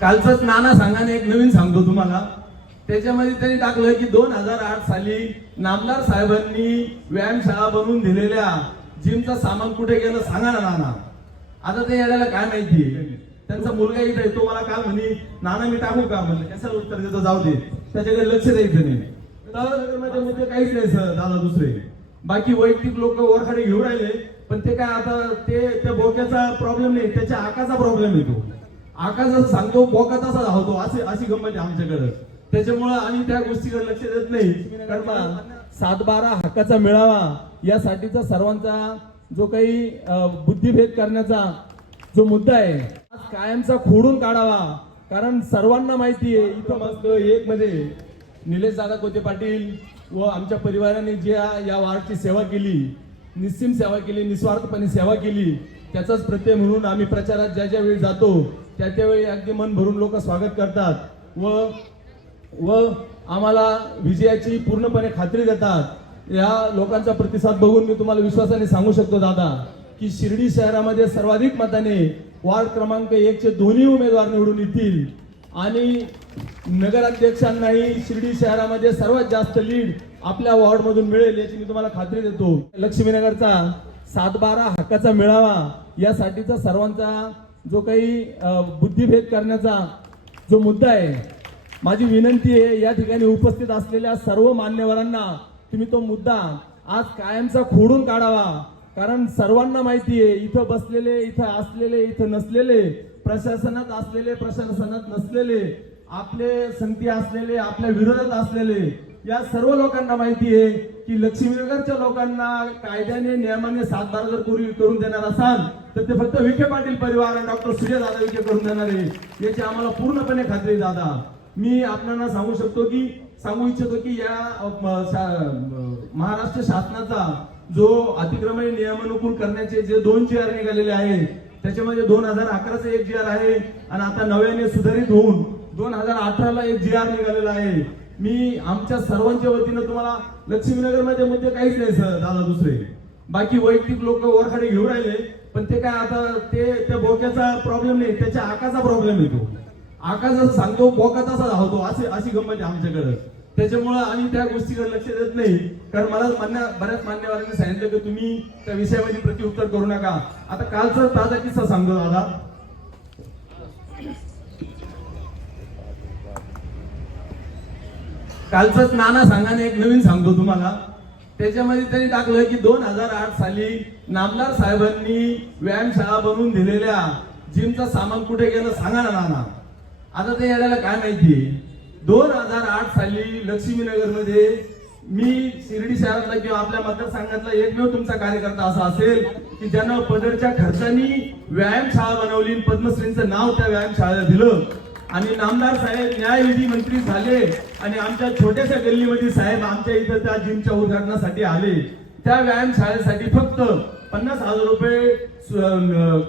कालचंच नाना सांगाने एक नवीन सांगतो तुम्हाला. त्याच्यामध्ये त्यांनी टाकलं की दोन हजार आठ साली नामदार साहेबांनी व्यायामशाळा बनवून दिलेल्या जिमचं सामान कुठे गेलं सांगा ना नाना. आता ते यायला काय माहिती त्यांचा मुलगा इथे येतो तो मला काय म्हणे नाना मी टाकू का? म्हणलं कसं उत्तर देतो? जाऊ दे. त्याच्याकडे लक्ष द्यायचं नाही. नगरमध्ये मुद्दे काहीच नाही सर दादा दुसरे. बाकी वैयक्तिक लोक वरखाडे घेऊन राहिले पण ते काय आता ते त्या बोक्याचा प्रॉब्लेम नाही त्याच्या आकाचा प्रॉब्लेम येतो आकाश सांगतो बोका तसा धावतो असे अशी गंमत आहे आमच्याकडे. त्याच्यामुळं आम्ही त्या गोष्टीकडे लक्ष देत नाही. कारण सात बारा हक्काचा मिळावा यासाठीचा सर्वांचा जो काही बुद्धिभेद करण्याचा जो मुद्दा आहे कायमचा खोडून काढावा. कारण सर्वांना माहिती आहे इथं मस्त एक मध्ये निलेश दादा कोते पाटील व आमच्या परिवाराने ज्या या वार्डची सेवा केली निस्सीम सेवा केली निस्वार्थपणे सेवा केली त्याचाच प्रत्यय म्हणून आम्ही प्रचारात ज्या ज्या वेळी जातो त्या त्यावेळी अगदी मन भरून लोक स्वागत करतात व व आम्हाला विजयाची पूर्णपणे खात्री देतात. या लोकांचा प्रतिसाद बघून मी तुम्हाला विश्वासाने सांगू शकतो दादा की शिर्डी शहरामध्ये सर्वाधिक मताने वार्ड क्रमांक एकचे दोन्ही उमेदवार निवडून येतील. आणि नगराध्यक्षांनाही शिर्डी शहरामध्ये सर्वात जास्त लीड आपल्या वॉर्डमधून मिळेल याची मी तुम्हाला खात्री देतो. लक्ष्मीनगरचा सात बारा हक्काचा मिळावा यासाठीचा सर्वांचा जो काही बुद्धिभेद करण्याचा जो मुद्दा आहे माझी विनंती आहे या ठिकाणी उपस्थित असलेल्या सर्व मान्यवरांना तुम्ही तो मुद्दा आज कायमचा खोडून काढावा. कारण सर्वांना माहिती आहे इथं बसलेले इथं असलेले इथं नसलेले प्रशासनात असलेले प्रशासनात नसलेले आपले संगती असलेले आपल्या विरोधात असलेले या सर्व लोकांना माहिती आहे की लक्ष्मीनगरच्या लोकांना कायद्याने नियमाने सातबारा जर पूर्वी करून देणार असाल तर ते फक्त विखे पाटील परिवार आणि डॉक्टर सुजय दादा विखे करून देणार आहे. याची आम्हाला पूर्णपणे खात्री दादा. मी आपल्याला सांगू शकतो की सांगू इच्छितो की या महाराष्ट्र शासनाचा जो अतिक्रमण नियमानुकूल करण्याचे जे दोन जी आर निघालेले आहे त्याच्यामध्ये दोन हजार अकराचा एक जी आर आहे आणि आता नव्याने सुधारित होऊन दोन हजार अठराला एक जी आर निघालेला आहे. मी आमच्या सर्वांच्या वतीनं तुम्हाला लक्ष्मीनगरमध्ये मुद्दे काहीच नाही सर दादा दुसरे. बाकी वैयक्तिक लोक वरखाडे घेऊन राहिले पण ते काय आता ते त्या बोक्याचा प्रॉब्लेम नाही त्याच्या आकाचा प्रॉब्लेम येतो आकाश जसं सांगतो बोका तसा धावतो असे अशी गंमत आहे आमच्याकडे. त्याच्यामुळं आम्ही त्या गोष्टीकडे लक्ष देत नाही. कारण मला मान्य बऱ्याच मान्यवरांनी सांगितलं की तुम्ही त्या विषयामध्ये प्रत्युत्तर करू नका. आता कालचा ताजा किस्सा सांगतो दादा. कालचंच नाना सांगाने एक नवीन सांगतो तुम्हाला. त्याच्यामध्ये त्यांनी टाकलं की दोन हजार आठ साली नामदार साहेबांनी व्यायामशाळा बनवून दिलेल्या जिमचं सामान कुठे गेलं सांगा ना नाना. आता ते यायला काय माहिती दोन हजार आठ साली लक्ष्मीनगरमध्ये मी शिर्डी शहरातला किंवा आपल्या मतदारसंघातला एकमेव तुमचा कार्यकर्ता असा असेल की ज्यानं पदरच्या खर्चानी व्यायामशाळा बनवली आणि पद्मश्रींचं नाव त्या व्यायामशाळेला दिलं. आणि नामदार साहेब न्यायविधी मंत्री झाले आणि आमच्या छोट्याशा गल्लीमध्ये साहेब आमच्या इथं त्या जिमच्या उद्घाटनासाठी आले. त्या व्यायाम शाळेसाठी फक्त पन्नास हजार रुपये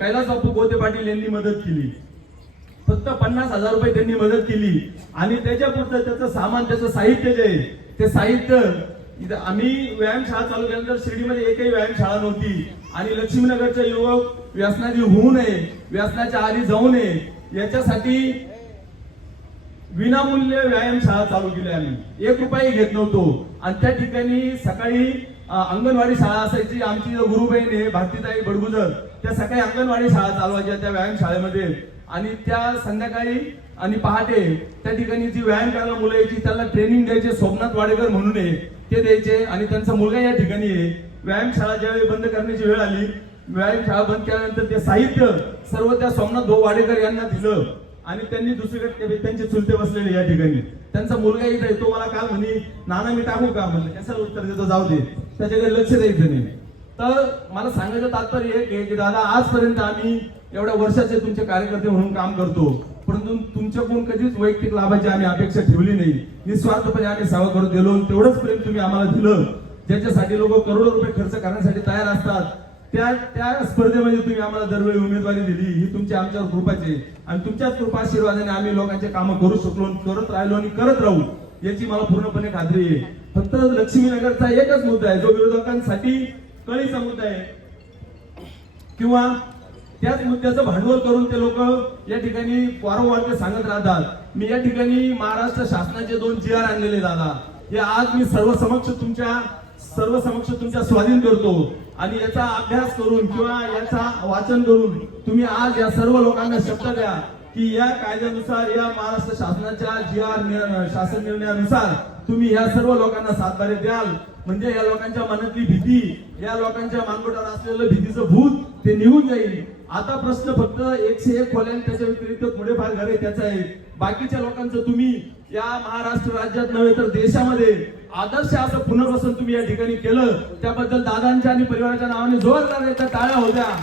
कैलास बापू गोते पाटील यांनी मदत केली. फक्त पन्नास हजार रुपये त्यांनी मदत केली. आणि त्याच्या पुढचं त्याचं सामान त्याचं साहित्य जे आहे ते साहित्य इथं आम्ही व्यायामशाळा चालू केल्यानंतर शिर्डीमध्ये एकही व्यायामशाळा नव्हती. आणि लक्ष्मीनगरचे युवक व्यसनाची होऊ नये व्यसनाच्या आधी जाऊ नये याच्यासाठी विनामूल्य व्यायामशाळा चालू केली आम्ही. एक रुपयाही घेत नव्हतो. आणि त्या ठिकाणी सकाळी अंगणवाडी शाळा असायची. आमची जो गुरुबहीण आहे भारतीताई बडगुजर त्या सकाळी अंगणवाडी शाळा चालवायच्या त्या व्यायामशाळेमध्ये आणि त्या संध्याकाळी आणि पहाटे त्या ठिकाणी जी व्यायाम करायला मुलं यायची त्याला ट्रेनिंग द्यायचे. सोमनाथ वाडेकर म्हणून आहे ते द्यायचे. आणि त्यांचा मुलगा या ठिकाणी आहे. व्यायामशाळा ज्यावेळी बंद करण्याची वेळ आली व्यायामशाळा बंद केल्यानंतर ते साहित्य सर्व त्या सोमनाथ भाऊ वाडेकर यांना दिलं. आणि त्यांनी दुसरीकडे त्यांचे चुलते बसलेले या ठिकाणी. त्यांचा मुलगा इथे तो मला काय म्हणे नाना मी टाकू का? म्हणलं. कशाला उत्तर देतो? जाऊ दे. त्याच्याकडे लक्ष द्यायचं नाही. तर मला सांगायचं तात्पर्य हे आहे की दादा आजपर्यंत आम्ही एवढ्या वर्षाचे तुमचे कार्यकर्ते म्हणून काम करतो. परंतु तुमच्याकडून कधीच वैयक्तिक लाभाची आम्ही अपेक्षा ठेवली नाही. निस्वार्थपणे आम्ही सेवा करत गेलो तेवढंच प्रेम तुम्ही आम्हाला दिलं. ज्याच्यासाठी लोक करोडो रुपये खर्च करण्यासाठी तयार असतात. त्या त्या स्पर्धेमध्ये तुम्ही आम्हाला दरवेळी उमेदवारी दिली. ही तुमच्या आमच्यावर कृपाची आणि तुमच्याच कृपा आशीर्वादाने आम्ही लोकांचे कामं करू शकलो करत राहिलो आणि करत राहू याची मला पूर्णपणे खात्री आहे. फक्त लक्ष्मीनगरचा एकच मुद्दा आहे जो विरोधकांसाठी कळीचा मुद्दा आहे. किंवा त्याच मुद्द्याचं भांडवल करून ते लोक या ठिकाणी वारंवार सांगत राहतात. मी या ठिकाणी महाराष्ट्र शासनाचे दोन जी आर आणलेले दादा. हे आज मी सर्व समक्ष तुमच्या सर्व समक्ष तुमच्या स्वाधीन करतो आणि याचा अभ्यास करून किंवा याचा वाचन करून तुम्ही आज या सर्व लोकांना शब्द द्या. की या कायद्यानुसार या महाराष्ट्र शासनाच्या जी आर शासन निर्णयानुसार तुम्ही या सर्व लोकांना सातबारे द्याल. म्हणजे या लोकांच्या मनातली भीती या लोकांच्या मानगोटात असलेलं भीतीचं भूत ते निघून जाईल. आता प्रश्न फक्त एकशे एक खोल्या त्याच्या व्यतिरिक्त थोडेफार घरे त्याचा आहे. बाकीच्या लोकांचं तुम्ही या महाराष्ट्र राज्यात नव्हे तर देशामध्ये आदर्श असं पुनर्वसन तुम्ही या ठिकाणी केलं. त्याबद्दल दादांच्या आणि परिवाराच्या नावाने जोरदार याच्या टाळ्या होत्या.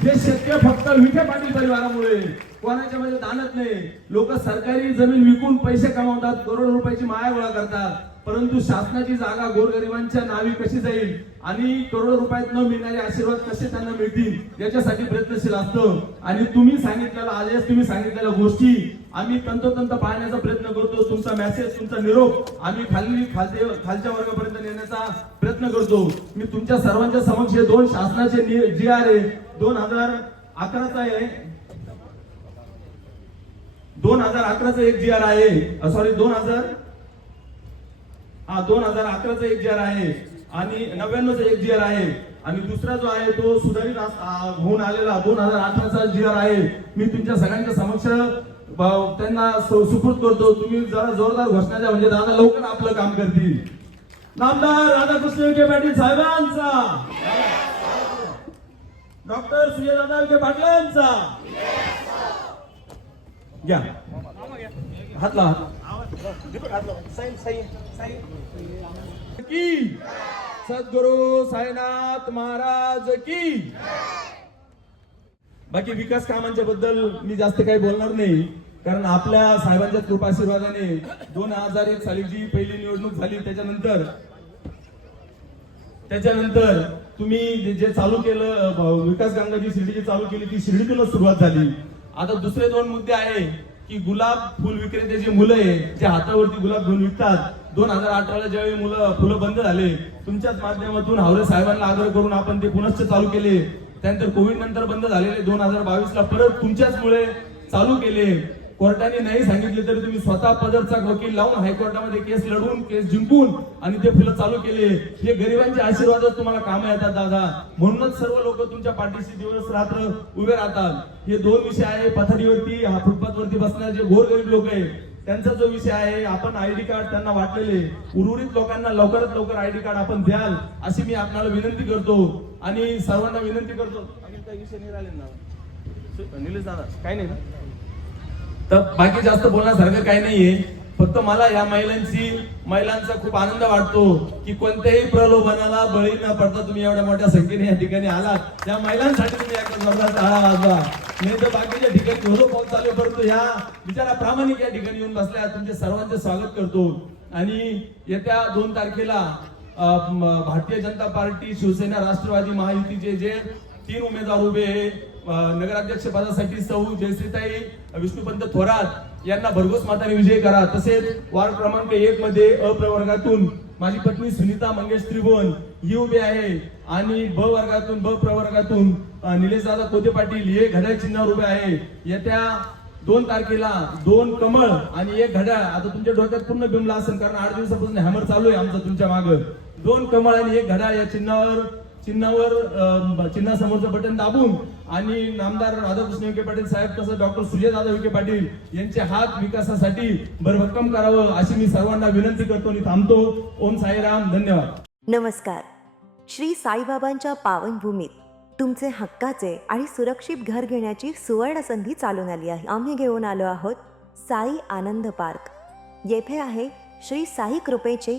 हे शक्य फक्त विखे पाटील परिवारामुळे. कोणाच्या म्हणजे दानत नाही. लोक सरकारी जमीन विकून पैसे कमावतात करोड रुपयाची माया गोळा करतात. परंतु शासनाची जागा गोरगरिबांच्या नावी कशी जाईल आणि करोडो रुपयात न मिळणारे आशीर्वाद कसे त्यांना मिळतील याच्यासाठी प्रयत्नशील असतो. आणि तुम्ही सांगितलेला आदेश तुम्ही सांगितलेल्या गोष्टी आम्ही तंतोतंत पाहण्याचा प्रयत्न करतो. तुमचा मेसेज तुमचा निरोप आम्ही खाली खालचे खालच्या वर्गापर्यंत नेण्याचा प्रयत्न करतो. मी तुमच्या सर्वांच्या समक्ष दोन शासनाचे जी आर आहे दोन हजार अकराचा आहे. दोन हजार अकराचा एक जी आर आहे सॉरी दोन हजार हा दोन हजार अकराचा एक जी आर आहे आणि नव्याण्णवचा एक जी आर आहे. आणि दुसरा जो आहे तो सुधारित होऊन आलेला दोन हजार अठराचा जी आर आहे. मी तुमच्या सगळ्यांच्या समक्ष त्यांना सु- सुपूर्द करतो. तुम्ही जरा जोरदार घोषणा द्या म्हणजे दादा लवकर आपलं काम करतील. नामदार राधाकृष्ण विखे पाटील साहेबांचा. डॉक्टर सूर्यदादा विखे पाटलांचा. घ्या. हात. लावा की? सद्गुरु साईनाथ महाराज की? बाकी विकास कामांच्या बद्दल मी जास्त काही बोलणार नाही. कारण आपल्या साहेबांच्या कृपाशीर्वादाने दोन हजार एक साली जी पहिली निवडणूक झाली. त्याच्यानंतर त्याच्यानंतर तुम्ही जे- चालू केलं विकास गंगाजी शिर्डी जी चालू केली ती शिर्डीतूनच सुरुवात झाली. आता दुसरे दोन मुद्दे आहे. की गुलाब फुल विक्रेते जे मुलं आहे जे हातावरती गुलाब घेऊन विकतात दोन हजार अठराला ज्यावेळी मुलं फुलं बंद झाले तुमच्याच माध्यमातून हावरे साहेबांना आग्रह करून आपण ते पुनश्च चालू केले. त्यानंतर कोविड नंतर बंद झालेले दोन हजार बावीस ला परत तुमच्याच मुळे चालू केले. कोर्टाने नाही सांगितले तरी तुम्ही स्वतः पदरचा वकील लावून हायकोर्टामध्ये केस लढवून केस जिंकून आणि ते फुलं चालू केले. हे गरिबांचे आशीर्वादच तुम्हाला काम येतात दादा. म्हणूनच सर्व लोक तुमच्या पाठीशी दिवस रात्र उभे राहतात. हे दोन विषय आहे पथारीवरती. हा फुटपाथ वरती बसणारे जे गोरगरीब लोक आहे त्यांचा जो विषय आहे आपण आयडी कार्ड त्यांना वाटलेले. उर्वरित लोकांना लवकरात लवकर आयडी कार्ड आपण द्याल अशी मी आपल्याला विनंती करतो. आणि सर्वांना विनंती करतो. काही विषय निघाले ना? निलेश दादा काही नाही ना? तर बाकी जास्त बोलण्यासारखं काही नाहीये. फक्त मला या महिलांची महिलांचा खूप आनंद वाटतो की कोणत्याही प्रलोभनाला बळी न पडता तुम्ही एवढ्या मोठ्या संख्येने या ठिकाणी आलात. त्या महिलांसाठी तुम्ही टाळा वाजवा. नाही तर बाकीच्या ठिकाणी धोरो पाऊस चालू परंतु या बिचारा प्रामाणिक या ठिकाणी येऊन बसल्या. तुमचे सर्वांचे स्वागत करतो. आणि येत्या दोन तारखेला भारतीय जनता पार्टी शिवसेना राष्ट्रवादी महायुतीचे जे तीन उमेदवार उभे आहे नगराध्यक्ष पदासाठी सौ जयश्रीताई विष्णुपंत थोरात यांना भरघोस मताने विजय करा. तसेच वार्ड क्रमांक एक मध्ये अ प्रवर्गातून माझी पत्नी सुनीता मंगेश त्रिभुवन ही उभी आहे. आणि ब वर्गातून ब प्रवर्गातून निलेश दादा कोते पाटील हे घड्याळ चिन्हावर उभे आहे. येत्या दोन तारखेला दोन कमळ आणि एक घड्याळ. आता तुमच्या डोक्यात पूर्ण बिमला असेल कारण आठ दिवसापासून हॅमर चालू आहे आमचा तुमच्या माग. दोन कमळ आणि एक घड्याळ या चिन्हावर चिन्हावर चिन्हासमोरचं बटन दाबून आणि नामदार राधाकृष्ण विखे पाटील साहेब तसं डॉक्टर सूर्यदादा विखे पाटील यांचे हात विकासासाठी भरभक्कम करावं अशी मी सर्वांना विनंती करतो आणि थांबतो. ओम साईराम धन्यवाद. नमस्कार. श्री साईबाबांच्या पावनभूमीत तुमचे हक्काचे आणि सुरक्षित घर घेण्याची सुवर्ण संधी चालून आली आहे. आम्ही घेऊन आलो आहोत साई आनंद पार्क. येथे आहे श्री साई कृपेचे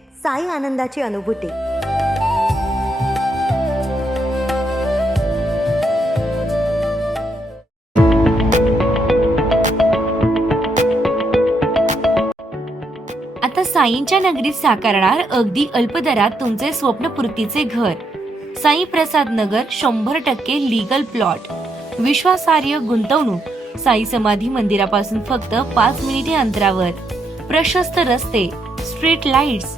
साई आनंदाची अनुभूती. आता साईंच्या नगरीत साकारणार अगदी अल्पदरात तुमचे स्वप्नपूर्तीचे घर. साई प्रसाद नगर शंभर टक्के लीगल प्लॉट विश्वासार्ह गुंतवणूक. साई समाधी मंदिरापासून फक्त पाच मिनिटे अंतरावर. प्रशस्त रस्ते स्ट्रीट लाईट्स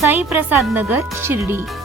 साईप्रसाद नगर शिर्डी.